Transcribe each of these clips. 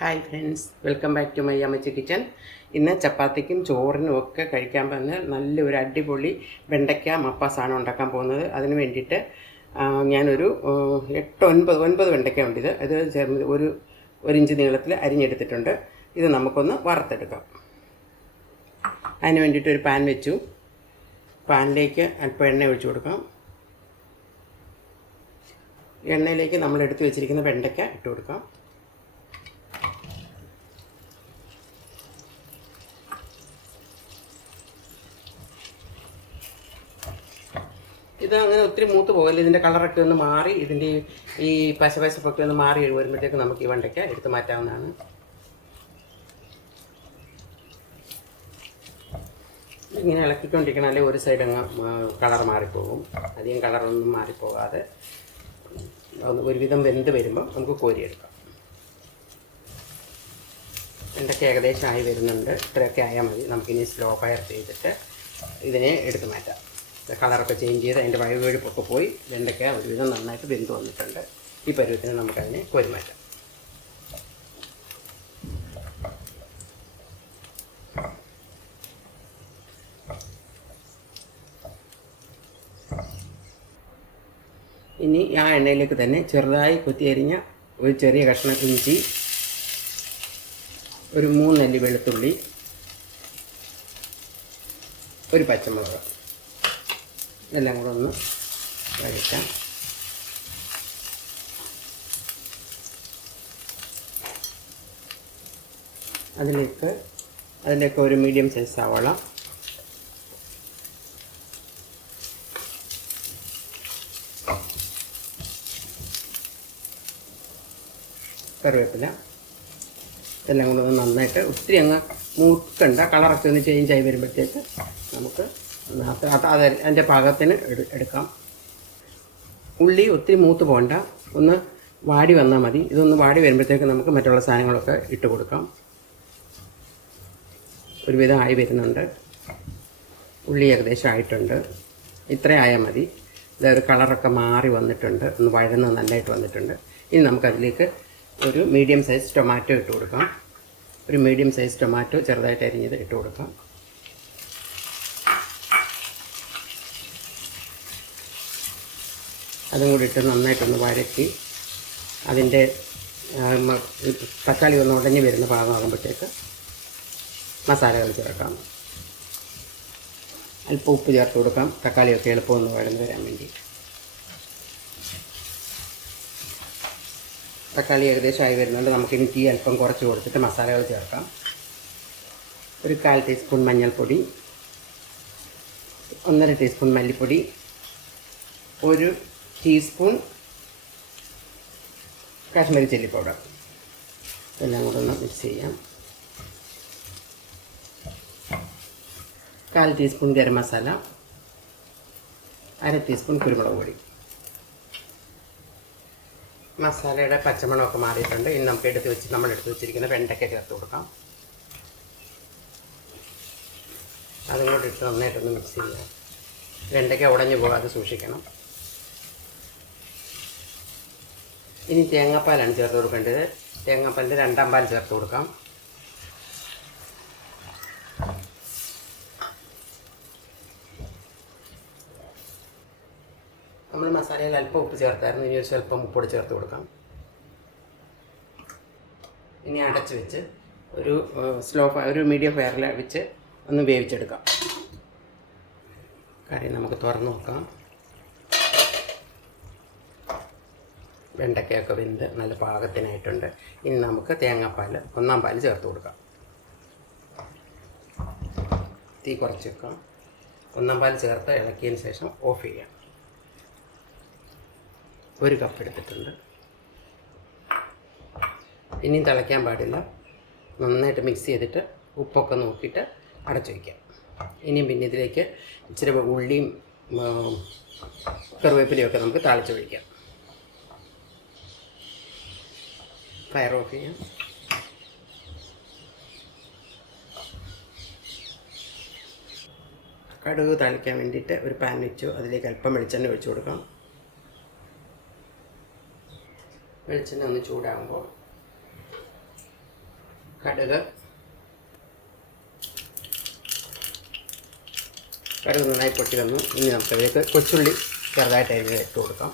Hi friends, welcome back to my അമ്മച്ചി kitchen. ഇന്ന് ചപ്പാത്തിക്കും ചോറിനും ഒക്കെ കഴിക്കാൻ പോകുന്ന നല്ലൊരു അടിപൊളി വെണ്ടയ്ക്ക മപ്പാസാണ് ഉണ്ടാക്കാൻ പോകുന്നത്. അതിന് വേണ്ടിയിട്ട് ഞാനൊരു 8-9 വെണ്ടയ്ക്ക ഉണ്ട്. ഇത് ചേർന്ന് ഒരു ഇഞ്ച് നീളത്തിൽ അരിഞ്ഞെടുത്തിട്ടുണ്ട്. ഇത് നമുക്കൊന്ന് വറുത്തെടുക്കാം. അതിന് വേണ്ടിയിട്ട് ഒരു പാൻ വെച്ചു. പാനിലേക്ക് അല്പം എണ്ണ ഒഴിച്ചു കൊടുക്കാം. എണ്ണയിലേക്ക് നമ്മൾ എടുത്ത് വെച്ചിരിക്കുന്ന വെണ്ടയ്ക്ക ഇട്ട് കൊടുക്കാം. ഇത് അങ്ങനെ ഒത്തിരി മൂത്ത് പോകല്ല. ഇതിൻ്റെ കളറൊക്കെ ഒന്ന് മാറി, ഇതിൻ്റെ ഈ പശപ്പൊക്കെ ഒന്ന് മാറി വരുമ്പോഴത്തേക്ക് നമുക്ക് ഈ വെണ്ടയ്ക്ക എടുത്ത് മാറ്റാവുന്നതാണ്. ഇങ്ങനെ ഇളക്കിക്കൊണ്ടിരിക്കണം, അല്ലെങ്കിൽ ഒരു സൈഡ് അങ്ങ് കളർ മാറിപ്പോകും. അധികം കളറൊന്നും മാറിപ്പോകാതെ ഒരുവിധം വെന്ത് വരുമ്പോൾ നമുക്ക് കോരിയെടുക്കാം. വെണ്ടയ്ക്ക ഏകദേശം ആയി വരുന്നുണ്ട്. ഇത്രയൊക്കെ ആയാൽ മതി. നമുക്കിനി സ്ലോ ഫയർ ചെയ്തിട്ട് ഇതിനെ എടുത്ത് മാറ്റാം. കളറൊക്കെ ചേഞ്ച് ചെയ്ത് അതിൻ്റെ വഴുവഴുപ്പൊക്കെ പോയി വെണ്ടയ്ക്ക ഒരുവിധം നന്നായിട്ട് വെന്ത് വന്നിട്ടുണ്ട്. ഈ പരുവത്തിന് നമുക്കതിനെ കോരി മാറ്റാം. ഇനി ആ എണ്ണയിലേക്ക് തന്നെ ചെറുതായി കൊത്തിയരിഞ്ഞ ഒരു ചെറിയ കഷ്ണം ഇഞ്ചി, ഒരു 3 അല്ലി വെളുത്തുള്ളി, ഒരു പച്ചമുളക് എല്ലാം കൂടെ ഒന്ന് വഴറ്റാം. അതിലേക്ക് ഒരു മീഡിയം സൈസ് സവാള, കറിവേപ്പില എല്ലാം കൂടെ ഒന്ന് നന്നായിട്ട്, ഒത്തിരി അങ്ങ് മൂക്കണ്ട, കളറൊക്കെ ഒന്ന് ചേഞ്ച് ആയി വരുമ്പോഴത്തേക്ക് നമുക്ക് അതിൻ്റെ പാകത്തിന് എടുക്കാം. ഉള്ളി ഒത്തിരി മൂത്ത് പോകണ്ട, ഒന്ന് വാടി വന്നാൽ മതി. ഇതൊന്ന് വാടി വരുമ്പോഴത്തേക്ക് നമുക്ക് മറ്റുള്ള സാധനങ്ങളൊക്കെ ഇട്ട് കൊടുക്കാം. ഒരുവിധം ആയി വരുന്നുണ്ട്. ഉള്ളി ഏകദേശം ആയിട്ടുണ്ട്. ഇത്രയും ആയാൽ മതി. ഇതൊരു കളറൊക്കെ മാറി വന്നിട്ടുണ്ട്, ഒന്ന് വഴന്ന് നല്ലതായിട്ട് വന്നിട്ടുണ്ട്. ഇനി നമുക്കതിലേക്ക് ഒരു മീഡിയം സൈസ് ടൊമാറ്റോ ഇട്ട് കൊടുക്കാം. ഒരു മീഡിയം സൈസ് ടൊമാറ്റോ ചെറുതായിട്ട് അരിഞ്ഞത് ഇട്ട് കൊടുക്കാം. അതും കൂടി ഇട്ട് നന്നായിട്ടൊന്ന് വഴറ്റി അതിൻ്റെ തക്കാളി ഒന്ന് ഉടഞ്ഞ് വരുന്ന ഭാഗമാകുമ്പോഴത്തേക്ക് മസാലകൾ ചേർക്കാം. അല്പം ഉപ്പ് ചേർത്ത് കൊടുക്കാം, തക്കാളിയൊക്കെ എളുപ്പമൊന്ന് വഴന്ന് വരാൻ വേണ്ടി. തക്കാളി ഏകദേശം ആയി വരുന്നുണ്ട്. നമുക്കിനി തീ അല്പം കുറച്ച് കൊടുത്തിട്ട് മസാലകൾ ചേർക്കാം. ഒരു 1/4 ടീസ്പൂൺ മഞ്ഞൾപ്പൊടി, 1.5 ടീസ്പൂൺ മല്ലിപ്പൊടി, 1 ടീസ്പൂൺ കാശ്മീരി ചില്ലി പൗഡർ, എല്ലാം കൂടെ ഒന്ന് മിക്സ് ചെയ്യാം. 1/4 ടീസ്പൂൺ ഗരം മസാല, 1/2 ടീസ്പൂൺ കുരുമുളക് പൊടി. മസാലയുടെ പച്ചമണമൊക്കെ മാറിയിട്ടുണ്ട്. ഇനി നമുക്ക് നമ്മൾ എടുത്ത് വെച്ചിരിക്കുന്ന വെണ്ടയ്ക്ക ചേർത്ത് കൊടുക്കാം. അതും കൂടെ ഇട്ട് നന്നായിട്ടൊന്ന് മിക്സ് ചെയ്യാം. വെണ്ടയ്ക്ക ഉടഞ്ഞു പോകാതെ സൂക്ഷിക്കണം. ഇനി തേങ്ങാപ്പാലാണ് ചേർത്ത് കൊടുക്കേണ്ടത്. തേങ്ങാപ്പാലിൻ്റെ 2-ാം പാൽ ചേർത്ത് കൊടുക്കാം. നമ്മൾ മസാലയിൽ അല്പം ഉപ്പ് ചേർത്തായിരുന്നു. ഇനി ഒരു സ്വല്പം ഉപ്പോട് ചേർത്ത് കൊടുക്കാം. ഇനി അടച്ച് വെച്ച് ഒരു മീഡിയം ഫയറിൽ വെച്ച് ഒന്ന് വേവിച്ചെടുക്കാം. കറി നമുക്ക് തുറന്ന് നോക്കാം. വെണ്ടയ്ക്കയൊക്കെ വെന്ത് നല്ല പാകത്തിനായിട്ടുണ്ട്. ഇനി നമുക്ക് തേങ്ങാപ്പാൽ 1-ാം പാൽ ചേർത്ത് കൊടുക്കാം. തീ കുറച്ച് വെക്കാം. 1-ാം പാൽ ചേർത്ത് ഇളക്കിയതിന് ശേഷം ഓഫ് ചെയ്യാം. 1 കപ്പ് എടുത്തിട്ടുണ്ട്. ഇനിയും തിളയ്ക്കാൻ പാടില്ല. നന്നായിട്ട് മിക്സ് ചെയ്തിട്ട് ഉപ്പൊക്കെ നോക്കിയിട്ട് അടച്ചു വയ്ക്കാം. ഇനിയും പിന്നെ ഇതിലേക്ക് ഇച്ചിരി ഉള്ളിയും കറിവേപ്പിലയൊക്കെ നമുക്ക് താളിച്ച് ഒഴിക്കാം. ഫയർ ഓഫ് ചെയ്യാം. കടുക് താളിക്കാൻ വേണ്ടിയിട്ട് ഒരു പാൻ വെച്ചു. അതിലേക്ക് അല്പം വെളിച്ചെണ്ണ ഒഴിച്ചു കൊടുക്കാം. വെളിച്ചെണ്ണ ഒന്ന് ചൂടാകുമ്പോൾ കടുക് നന്നായി പൊട്ടി വന്നു. ഇനി നമുക്ക് ഇതിലേക്ക് കൊച്ചുള്ളി ചെറുതായിട്ട് അരിഞ്ഞ് ഇട്ട് കൊടുക്കാം.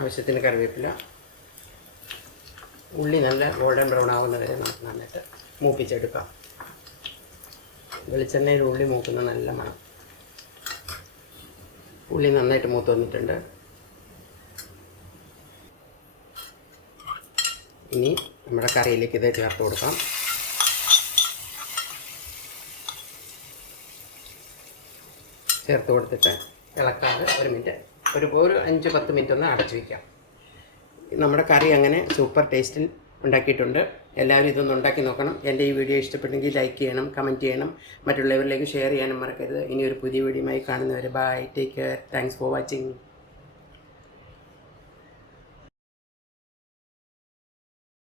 ആവശ്യത്തിന് കറിവേപ്പില. ഉള്ളി നല്ല ഗോൾഡൻ ബ്രൗൺ ആവുന്നത് വരെ നമുക്ക് നന്നായിട്ട് മൂപ്പിച്ചെടുക്കാം. വെളിച്ചെണ്ണയിൽ ഉള്ളി മൂക്കുന്ന നല്ല മണം. ഉള്ളി നന്നായിട്ട് മൂത്ത് വന്നിട്ടുണ്ട്. ഇനി നമ്മുടെ കറിയിലേക്ക് ഇത് ചേർത്ത് കൊടുക്കാം. ചേർത്ത് കൊടുത്തിട്ട് ഇളക്കാതെ ഒരു 5-10 മിനിറ്റ് ഒന്ന് അടച്ചു വയ്ക്കാം. നമ്മുടെ കറി അങ്ങനെ സൂപ്പർ ടേസ്റ്റിൽ ഉണ്ടാക്കിയിട്ടുണ്ട്. എല്ലാവരും ഇതൊന്ന് ഉണ്ടാക്കി നോക്കണം. എൻ്റെ ഈ വീഡിയോ ഇഷ്ടപ്പെട്ടെങ്കിൽ ലൈക്ക് ചെയ്യണം, കമൻറ്റ് ചെയ്യണം, മറ്റുള്ളവരിലേക്ക് ഷെയർ ചെയ്യാനും മറക്കരുത്. ഇനി ഒരു പുതിയ വീഡിയോയുമായി കാണുന്നവരെ bye, take care, thanks for watching.